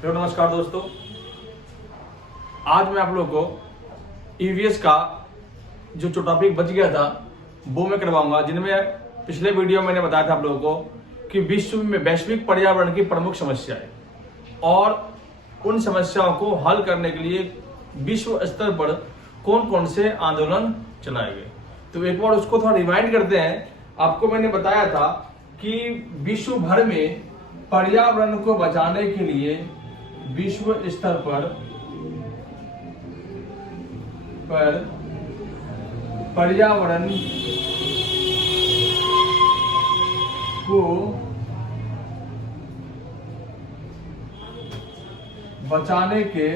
Hello नमस्कार दोस्तों, आज मैं आप लोगों को ईवीएस का जो टॉपिक बच गया था वो मैं करवाऊंगा, जिनमें पिछले वीडियो मैंने बताया था आप लोगों को कि विश्व में वैश्विक पर्यावरण की प्रमुख समस्याएं और उन समस्याओं को हल करने के लिए विश्व स्तर पर कौन कौन से आंदोलन चलाए गए। तो एक बार उसको थोड़ा रिवाइंड करते हैं। आपको मैंने बताया था कि विश्व भर में पर्यावरण को बचाने के लिए विश्व स्तर पर पर्यावरण को बचाने के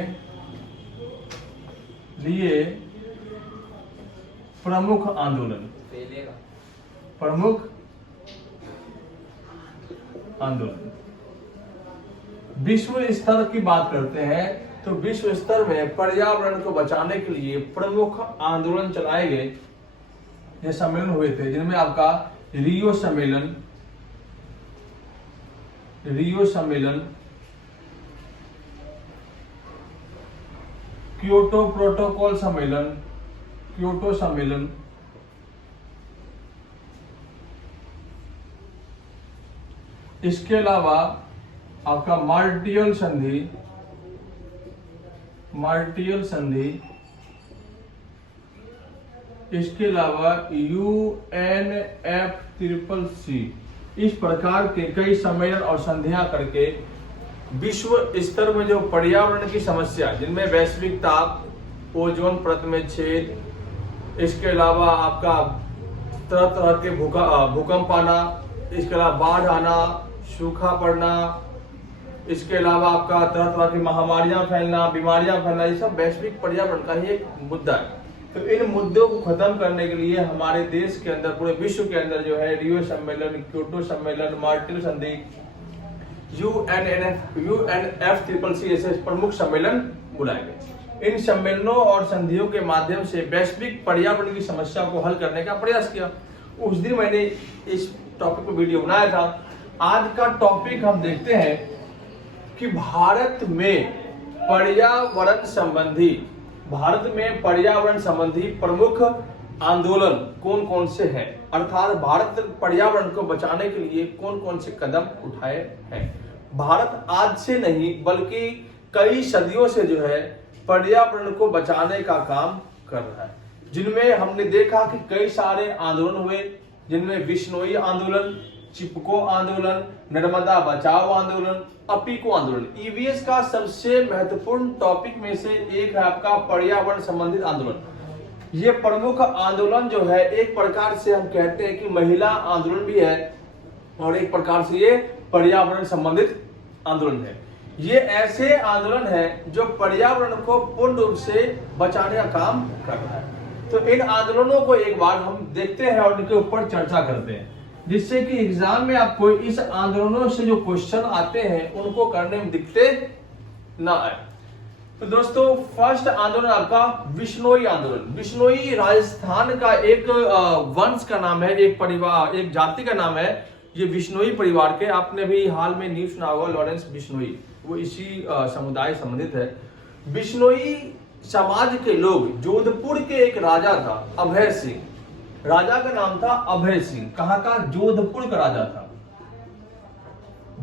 लिए प्रमुख आंदोलन विश्व स्तर की बात करते हैं तो विश्व स्तर में पर्यावरण को बचाने के लिए प्रमुख आंदोलन चलाए गए ये सम्मेलन हुए थे, जिनमें आपका रियो सम्मेलन, क्योटो प्रोटोकॉल सम्मेलन, क्योटो सम्मेलन, इसके अलावा आपका मार्टियल संधि, इसके अलावा UNFCCC, इस प्रकार के कई सम्मेलन और संधियां करके विश्व स्तर में जो पर्यावरण की समस्या, जिनमें वैश्विक ताप, ओजोन परत में छेद, इसके अलावा आपका तरह तरह के भूकंप आना, इसके अलावा बाढ़ आना, सूखा पड़ना, इसके अलावा आपका तरह तरह की महामारियां फैलना, बीमारियां फैलना, ये सब वैश्विक पर्यावरण का ही एक मुद्दा है। तो इन मुद्दों को खत्म करने के लिए हमारे देश के अंदर, पूरे विश्व के अंदर जो है रियो सम्मेलन, क्योटो सम्मेलन, मार्टियल संधि, UNFCCC ऐसे प्रमुख सम्मेलन बुलाए गए। इन सम्मेलनों और संधियों के माध्यम से वैश्विक पर्यावरण की समस्या को हल करने का प्रयास किया। उस दिन मैंने इस टॉपिक पर वीडियो बनाया था। आज का टॉपिक हम देखते हैं कि भारत में पर्यावरण संबंधी प्रमुख आंदोलन कौन कौन से हैं, अर्थात भारत पर्यावरण को बचाने के लिए कौन कौन से कदम उठाए हैं। भारत आज से नहीं बल्कि कई सदियों से जो है पर्यावरण को बचाने का काम कर रहा है, जिनमें हमने देखा कि कई सारे आंदोलन हुए, जिनमें बिश्नोई आंदोलन, चिपको आंदोलन, नर्मदा बचाओ आंदोलन, अपीको आंदोलन। ईवीएस का सबसे महत्वपूर्ण टॉपिक में से एक है आपका पर्यावरण संबंधित आंदोलन। ये प्रमुख आंदोलन जो है एक प्रकार से हम कहते हैं कि महिला आंदोलन भी है और एक प्रकार से ये पर्यावरण संबंधित आंदोलन है। ये ऐसे आंदोलन है जो पर्यावरण को पूर्ण रूप से बचाने का काम कर रहा है। तो इन आंदोलनों को एक बार हम देखते हैं और इनके ऊपर चर्चा करते हैं, जिससे कि एग्जाम में आपको इस आंदोलनों से जो क्वेश्चन आते हैं उनको करने में दिक्कत ना आए। तो दोस्तों, फर्स्ट आंदोलन आपका बिश्नोई आंदोलन। बिश्नोई राजस्थान का एक वंश का नाम है, एक परिवार, एक जाति का नाम है। ये बिश्नोई परिवार के, आपने भी हाल में न्यूज सुना होगा, लॉरेंस बिश्नोई, वो इसी समुदाय संबंधित है। बिश्नोई समाज के लोग, जोधपुर के एक राजा था अभय सिंह, राजा का नाम था अभय सिंह। कहां का? जोधपुर का राजा था,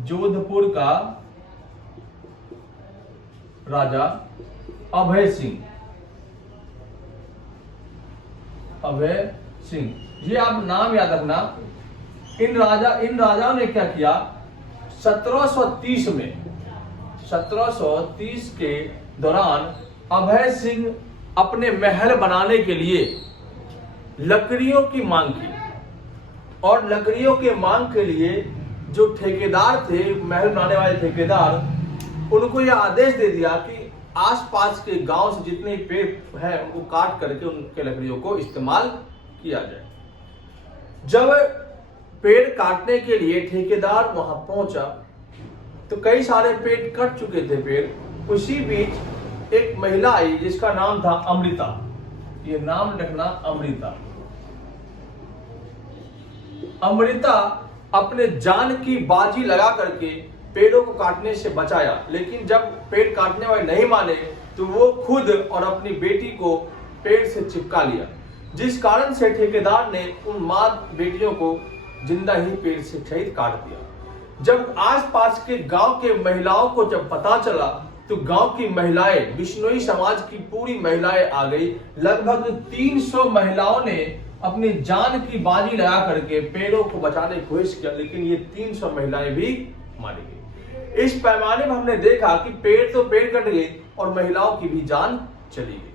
जोधपुर का राजा अभय सिंह। ये आप नाम याद रखना। इन राजाओं ने क्या किया? 1730 के दौरान अभय सिंह अपने महल बनाने के लिए लकड़ियों की मांग की, और लकड़ियों के मांग के लिए जो ठेकेदार थे, महल बनाने वाले ठेकेदार, उनको यह आदेश दे दिया कि आसपास के गांव से जितने पेड़ हैं उनको काट करके उनके लकड़ियों को इस्तेमाल किया जाए। जब पेड़ काटने के लिए ठेकेदार वहां पहुंचा तो कई सारे पेड़ कट चुके थे पेड़। उसी बीच एक महिला आई जिसका नाम था अमृता। ये नाम रखना, अमृता। अमृता अपने जान की बाजी लगा करके पेड़ों को काटने से बचाया, लेकिन जब पेड़ काटने वाले नहीं माने तो वो खुद और अपनी बेटी को पेड़ से चिपका लिया, जिस कारण से ठेकेदार ने उन मां बेटियों को जिंदा ही पेड़ से सहित काट दिया। जब आसपास के गांव के महिलाओं को जब पता चला तो गांव की महिलाएं, बिश्नोई समाज की पूरी महिलाएं आ गई। लगभग 300 महिलाओं ने अपनी जान की बाजी लगा करके पेड़ों को बचाने की कोशिश किया, लेकिन ये 300 महिलाएं भी मारी गई। इस पैमाने में हमने देखा कि पेड़ तो पेड़ कट गए और महिलाओं की भी जान चली गई।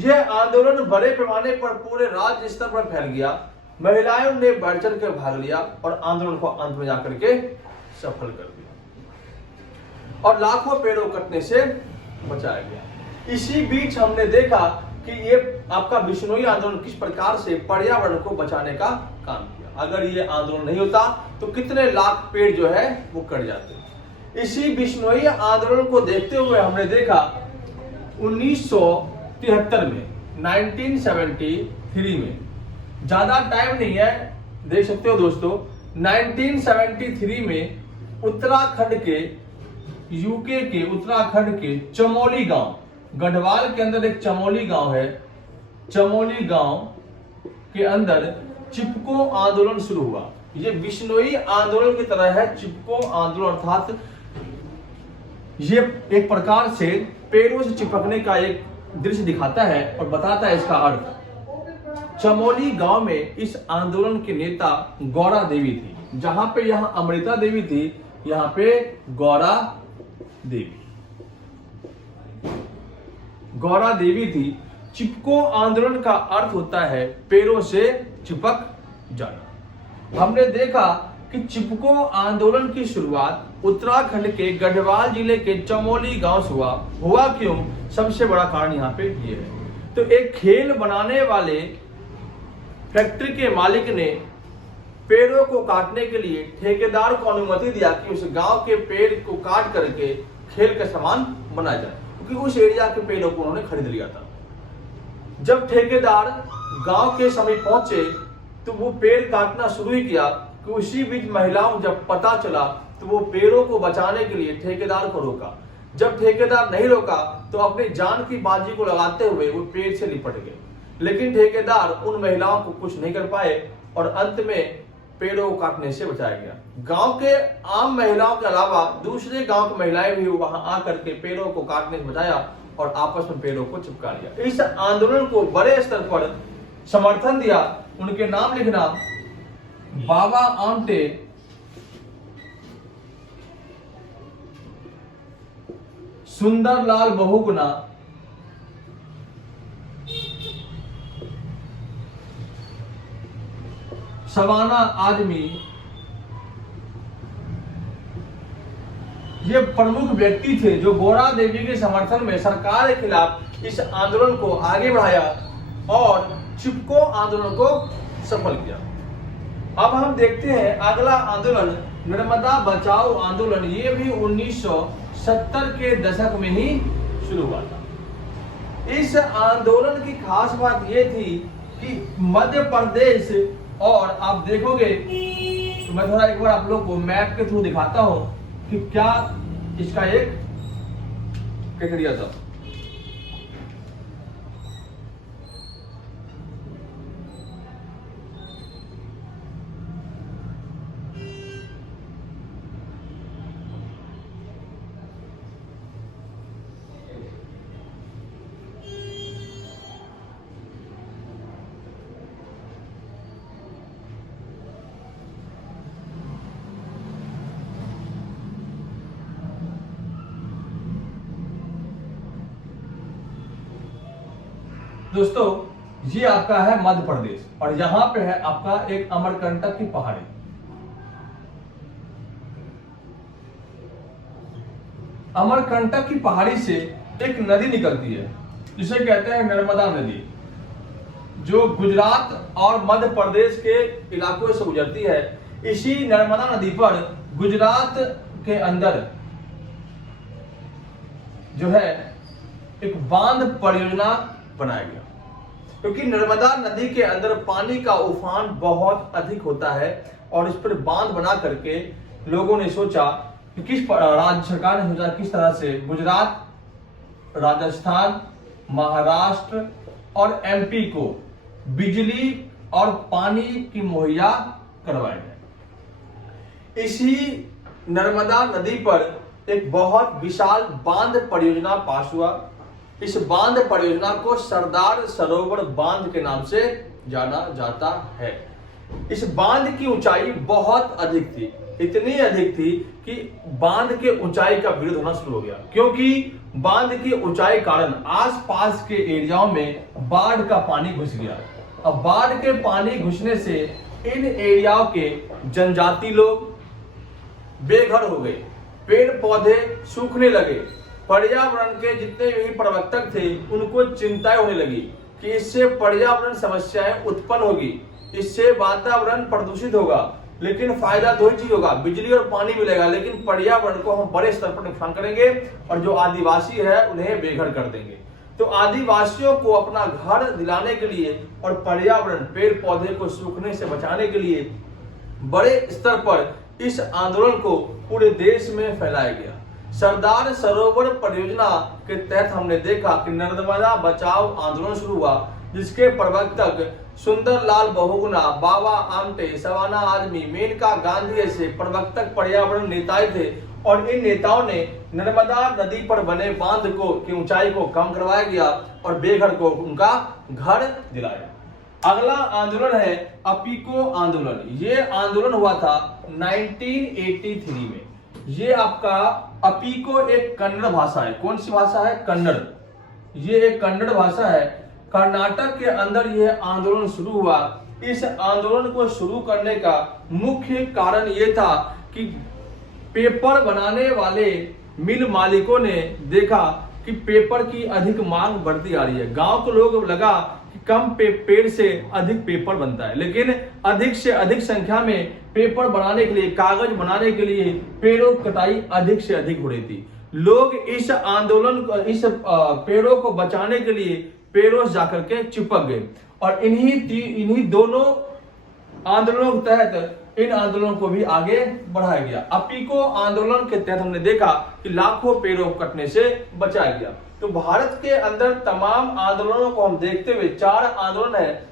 यह आंदोलन बड़े पैमाने पर पूरे राज्य स्तर पर फैल गया। महिलाओं ने बढ़ चढ़ कर भाग लिया और आंदोलन को अंत में जाकर के सफल कर दिया और लाखों पेड़ों कटने से बचाया गया। इसी बीच हमने देखा कि ये आपका बिश्नोई आंदोलन किस प्रकार से पर्यावरण को बचाने का काम किया। अगर ये आंदोलन नहीं होता तो कितने लाख पेड़ जो है वो कट जाते। इसी बिश्नोई आंदोलन को देखते हुए हमने देखा 1973 में, 1973 में, ज्यादा टाइम नहीं है, देख सकते हो दोस्तों, 1973 में उत्तराखंड के, यूके के उत्तराखंड के चमोली गांव, गढ़वाल के अंदर एक चमोली गांव है, चमोली गांव के अंदर चिपको आंदोलन शुरू हुआ। ये बिश्नोई आंदोलन की तरह है। चिपको आंदोलन अर्थात ये एक प्रकार से पेड़ों से चिपकने का एक दृश्य दिखाता है और बताता है इसका अर्थ। चमोली गांव में इस आंदोलन के नेता गौरा देवी थी। जहां पे यहां अमृता देवी थी, यहां पे गौरा देवी थी। चिपको आंदोलन का अर्थ होता है पेड़ों से चिपक जाना। हमने देखा कि चिपको आंदोलन की शुरुआत उत्तराखंड के गढ़वाल जिले के चमोली गांव से हुआ क्यों? सबसे बड़ा कारण यहाँ पे ये है। तो एक खेल बनाने वाले फैक्ट्री के मालिक ने पेड़ों को काटने के लिए ठेकेदार को अनुमति दिया कि उस गांव के पेड़ को काट करके खेल का सामान बनाया जाए, क्योंकि उस एरिया के पेड़ों को उन्होंने खरीद लिया था। जब ठेकेदार गांव के समीप पहुंचे तो वो पेड़ काटना शुरू ही किया कि उसी बीच महिलाओं जब पता चला तो वो पेड़ों को बचाने के लिए ठेकेदार को रोका। जब ठेकेदार नहीं रोका तो अपनी जान की बाजी को लगाते हुए वो पेड़ से लिपट गए, लेकिन ठेकेदार उन महिलाओं को कुछ नहीं कर पाए और अंत में पेड़ों को काटने से बचाया गया। गांव के आम महिलाओं के अलावा दूसरे गांव की महिलाएं भी वहां आकर के पेड़ों को काटने से बचाया और आपस में पेड़ों को चिपका लिया। इस आंदोलन को बड़े स्तर पर समर्थन दिया। उनके नाम लिखना, बाबा आमटे, सुंदरलाल बहुगुणा, सवाना आदमी, ये प्रमुख व्यक्ति थे जो गौरा देवी के समर्थन में सरकार के खिलाफ इस आंदोलन को आगे बढ़ाया और चिपको आंदोलन को सफल किया। अब हम देखते हैं अगला आंदोलन, नर्मदा बचाओ आंदोलन। ये भी 1970 के दशक में ही शुरू हुआ था। इस आंदोलन की खास बात ये थी कि मध्य प्रदेश, और आप देखोगे तो मैं थोड़ा एक बार आप लोग को मैप के थ्रू दिखाता हूं कि क्या इसका एक प्रक्रिया था। दोस्तों ये आपका है मध्य प्रदेश और यहां पे है आपका एक अमरकंटक की पहाड़ी। अमरकंटक की पहाड़ी से एक नदी निकलती है जिसे कहते हैं नर्मदा नदी, जो गुजरात और मध्य प्रदेश के इलाकों से गुजरती है। इसी नर्मदा नदी पर गुजरात के अंदर जो है एक बांध परियोजना बनाया गया, क्योंकि नर्मदा नदी के अंदर पानी का उफान बहुत अधिक होता है और इस पर बांध बना करके लोगों ने सोचा कि किस राज्य सरकार ने सोचा किस तरह से गुजरात, राजस्थान, महाराष्ट्र और एमपी को बिजली और पानी की मुहैया करवाया जाए। इसी नर्मदा नदी पर एक बहुत विशाल बांध परियोजना पास हुआ। इस बांध परियोजना को सरदार सरोवर बांध के नाम से जाना जाता है। इस बांध की ऊंचाई बहुत अधिक थी, इतनी अधिक थी कि बांध के ऊंचाई का विरोध होना शुरू हो गया, क्योंकि बांध की ऊंचाई कारण आसपास के एरियाओं में बाढ़ का पानी घुस गया। अब बाढ़ के पानी घुसने से इन एरियाओं के जनजाति लोग बेघर हो गए, पेड़ पौधे सूखने लगे, पर्यावरण के जितने भी प्रवर्तक थे उनको चिंताएं होने लगी कि इससे पर्यावरण समस्याएं उत्पन्न होगी, इससे वातावरण प्रदूषित होगा, लेकिन फायदा दो ही चीज होगा, बिजली और पानी मिलेगा, लेकिन पर्यावरण को हम बड़े स्तर पर नुकसान करेंगे और जो आदिवासी है उन्हें बेघर कर देंगे। तो आदिवासियों को अपना घर दिलाने के लिए और पर्यावरण पेड़ पौधे को सूखने से बचाने के लिए बड़े स्तर पर इस आंदोलन को पूरे देश में फैलाया गया। सरदार सरोवर परियोजना के तहत हमने देखा कि नर्मदा बचाओ आंदोलन शुरू हुआ, जिसके प्रवर्तक सुंदरलाल बहुगुणा, बाबा आमटे, सवाना आजमी, मेनका गांधी ऐसे प्रवर्तक पर्यावरण नेता थे और इन नेताओं ने नर्मदा नदी पर बने बांध को की ऊंचाई को कम करवाया गया और बेघर को उनका घर दिलाया। अगला आंदोलन है अपीको आंदोलन। ये आंदोलन हुआ था 1983 में। ये आपका अपीको एक कन्नड़ भाषा है। कौन सी भाषा है? कन्नड़। ये एक कन्नड़ भाषा है। कर्नाटक के अंदर यह आंदोलन शुरू हुआ। इस आंदोलन को शुरू करने का मुख्य कारण यह था कि पेपर बनाने वाले मिल मालिकों ने देखा कि पेपर की अधिक मांग बढ़ती आ रही है। गांव के लोगों को लगा कि कम पेड़ से अधिक पेपर बनता है, लेकिन अधिक से अधिक संख्या में पेपर बनाने के लिए, कागज बनाने के लिए पेड़ों की कटाई अधिक से अधिक हो रही थी। लोग इस आंदोलन को, इस पेड़ों को बचाने के लिए पेड़ों से जाकर के चिपक गए और इन्हीं दोनों आंदोलनों के तहत इन आंदोलनों को भी आगे बढ़ाया गया। अपीको आंदोलन के तहत हमने देखा कि लाखों पेड़ों को कटने से बचाया गया। तो भारत के अंदर तमाम आंदोलनों को हम देखते हुए 4 आंदोलन है।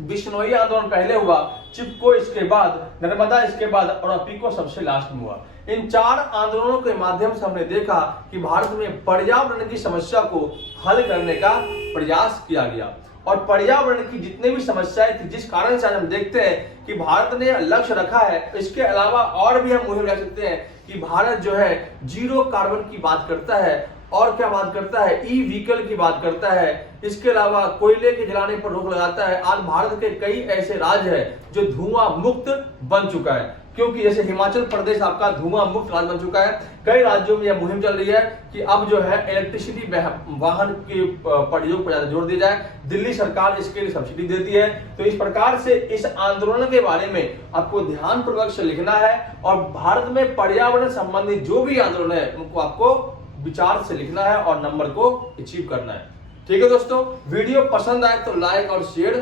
बिश्नोई आंदोलन पहले हुआ, चिपको इसके बाद, नर्मदा इसके बाद और अपीको सबसे लास्ट में हुआ। इन 4 आंदोलनों के माध्यम से हमने देखा कि भारत में पर्यावरण की समस्या को हल करने का प्रयास किया गया और पर्यावरण की जितने भी समस्याएं थी, जिस कारण से आज हम देखते हैं कि भारत ने लक्ष्य रखा है। इसके अलावा और भी हम मुहिम रख सकते हैं कि भारत जो है जीरो कार्बन की बात करता है और क्या बात करता है, ई व्हीकल की बात करता है। इसके अलावा कोयले के जलाने पर रोक लगाता है। आज भारत के कई ऐसे राज्य हैं जो धुआं मुक्त बन चुका है, क्योंकि जैसे हिमाचल प्रदेश आपका धुआं मुक्त राज्य बन चुका है। कई राज्यों में यह मुहिम चल रही है कि अब जो है इलेक्ट्रिसिटी वाहन के प्रयोग पर ज्यादा जोर दिया जाए। दिल्ली सरकार इसके लिए सब्सिडी देती है। तो इस प्रकार से इस आंदोलन के बारे में आपको ध्यानपूर्वक से लिखना है और भारत में पर्यावरण संबंधी जो भी आंदोलन है उनको आपको विचार से लिखना है और नंबर को अचीव करना है। ठीक है दोस्तों, वीडियो पसंद आए तो लाइक और शेयर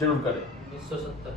जरूर करें। 170